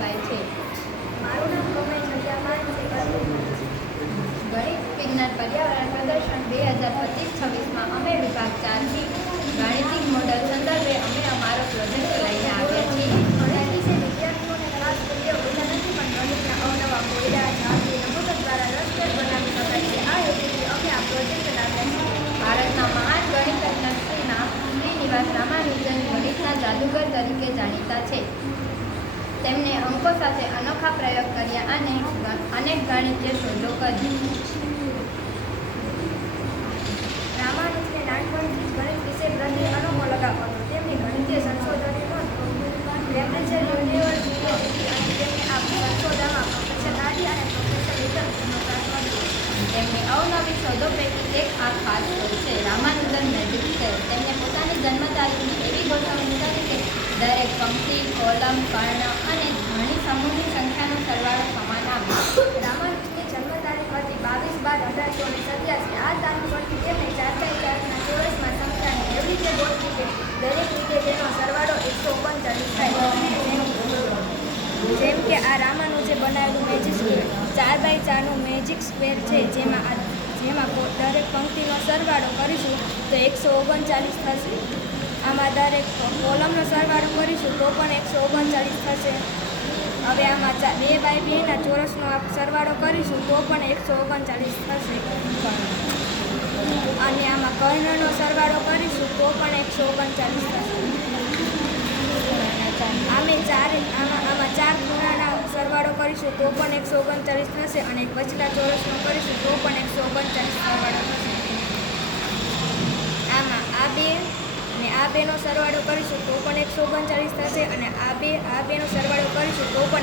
થાય છે? મારું નામ રમેશ અગિયાર છે. ગણિત વિજ્ઞાન પર્યાવરણ પ્રદર્શન 2025-26માં અમે વિભાગ 4થી ગાણિતિક મોડલ સંદર્ભે અમે અમારો પ્રોજેક્ટ લઈને આવ્યા છીએ. ગણિત વિશે વિદ્યાર્થીઓને ખાસ મૂલ્યો હોતા નથી, પણ ગણિતના અવનવા કોયડા જાતિ નમૂનો દ્વારા રસપ્રદ બનાવી શકાય છે. આ હેતુથી અમે આ પ્રોજેક્ટ લાવ્યા છીએ. ભારતના મહાન ગણિતજ્ઞ શ્રીનિવાસ રામાનુજન ગણિતના જાદુગર તરીકે જાણીતા છે. તેમણે અંકો સાથે અનોખા પ્રયોગ કર્યા અને અનેક ગણિતીય શોધો કરી. રામાનુજને નાનપણથી જ ગણિત વિશે પ્રત્યે અનોખો લગાવ હતો. તેમની ગણિતીય સંશોધનોને કેમ્બ્રિજ યુનિવર્સિટીએ જીતી અને તેમને આ સંશોધનમાં પ્રોફેસર આડી અને પ્રોફેસર લિટલ તેનો સાથ મળ્યો. તેમની અવનવી શોધો પૈકી એક આ ખાસ શોધ છે, રામાનુજન મેજિક સ્ક્વેર. તેમણે પોતાની જન્મ તારીખની એવી ગોઠવણી કરી કે દરેક પંક્તિ, કોલમ, કર્ણ અને ધણી સમૂહની સંખ્યાનો સરવાળો સમાન આવે. રામાનુજની જન્મ તારીખ હતી 22/12/1887. આ તારીખ પરથી તેમણે 4x4ના ચોરસમાં સંખ્યાને એવી રીતે ગોઠવી કે દરેક રીતે તેનો સરવાળો 139 થાય. જેમ કે આ રામાનુજે બનાવેલું મેજિક સ્ક્વેર 4x4નું મેજિક સ્ક્વેર છે, જેમાં દરેક પંક્તિનો સરવાળો કરીશું તો 139 થશે. આમાં દરેક કોલમનો સરવાળો કરીશું તો પણ 139 થશે. હવે આમાં 2x2ના ચોરસનો સરવાળો કરીશું તો પણ 139 થશે. અને આમાં કર્ણનો સરવાળો કરીશું તો પણ 139 થશે. આમાં 4 ખૂણાના સરવાળો કરીશું તો પણ 139 થશે અને એક વચલા ચોરસનો કરીશું તો પણ 139 સરવાળો થશે. આમાં આ બેનો સરવાળો કરીશું તો પણ 139 થશે અને આ બેનો સરવાળો કરીશું તો પણ